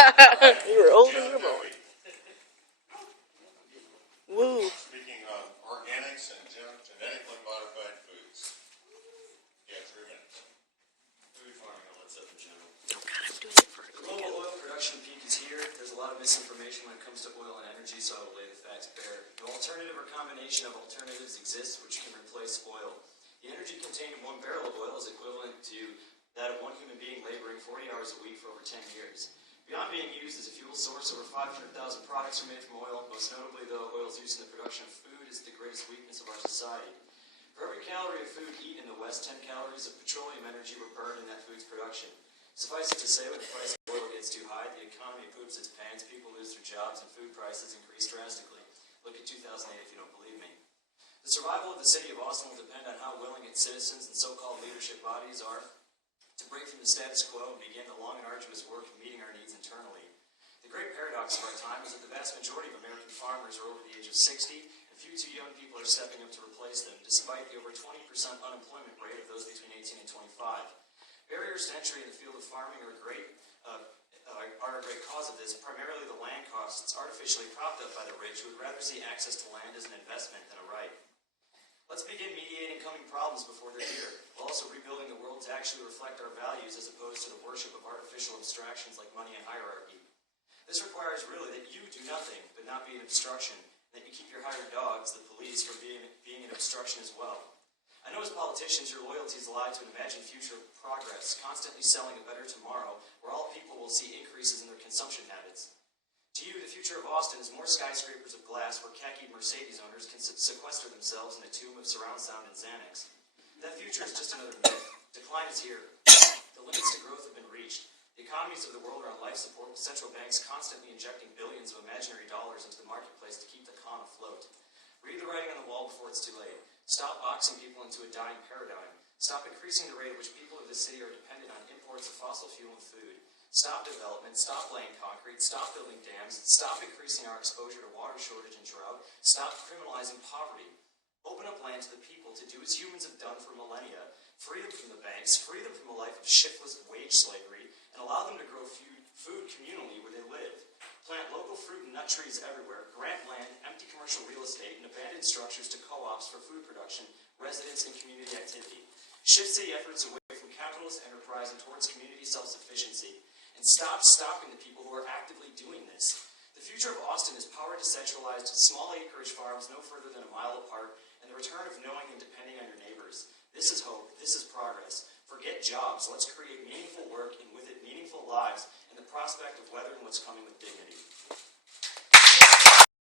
You were old when you were born. Woo. Speaking of organics and genetically modified foods. Yeah, 3 minutes. Food farming and what's up in general. Oh God, I'm doing it for a Global oil production peak is here. There's a lot of misinformation when it comes to oil and energy, so I will lay the facts bare. No alternative or combination of alternatives exists which can replace oil. The energy contained in 1 barrel of oil is equivalent to that of 1 human being laboring 40 hours a week for over 10 years. Beyond being used as a fuel source, over 500,000 products are made from oil. Most notably, though, oil's use in the production of food is the greatest weakness of our society. For every calorie of food eaten in the West, 10 calories of petroleum energy were burned in that food's production. Suffice it to say, when the price of oil gets too high, the economy poops its pants, people lose their jobs, and food prices increase drastically. Look at 2008 if you don't believe me. The survival of the city of Austin will depend on how willing its citizens and so-called leadership bodies are to break from the status quo and begin the long and arduous work of meeting our needs internally. The great paradox of our time is that the vast majority of American farmers are over the age of 60, and few too young people are stepping up to replace them, despite the over 20% unemployment rate of those between 18 and 25. Barriers to entry in the field of farming are a great cause of this, primarily the land costs artificially propped up by the rich who would rather see access to land as an investment than a right. Let's begin mediating coming problems before they're here, while also rebuilding the world to actually reflect our values as opposed to the worship of artificial abstractions like money and hierarchy. This requires really that you do nothing but not be an obstruction, and that you keep your hired dogs, the police, from being an obstruction as well. I know as politicians your loyalties lie to an imagined future of progress, constantly selling a better tomorrow where all people will see increases in their consumption habits. To you, the future of Austin is more skyscrapers of glass where khaki Mercedes owners can sequester themselves in a tomb of surround sound and Xanax. That future is just another myth. Decline is here. The limits to growth have been reached. The economies of the world are on life support, with central banks constantly injecting billions of imaginary dollars into the marketplace to keep the con afloat. Read the writing on the wall before it's too late. Stop boxing people into a dying paradigm. Stop increasing the rate at which people of this city are dependent on imports of fossil fuel and food. Stop development, stop laying concrete, stop building dams, stop increasing our exposure to water shortage and drought, stop criminalizing poverty. Open up land to the people to do as humans have done for millennia. Free them from the banks, free them from a life of shiftless wage slavery, and allow them to grow food communally where they live. Plant local fruit and nut trees everywhere, grant land, empty commercial real estate, and abandon structures to co-ops for food production, residence, and community activity. Shift city efforts away from capitalist enterprise and towards community self-sufficiency. And stop stopping the people who are actively doing this. The future of Austin is power decentralized, small acreage farms no further than a mile apart, and the return of knowing and depending on your neighbors. This is hope. This is progress. Forget jobs. Let's create meaningful work and with it meaningful lives and the prospect of weathering what's coming with dignity.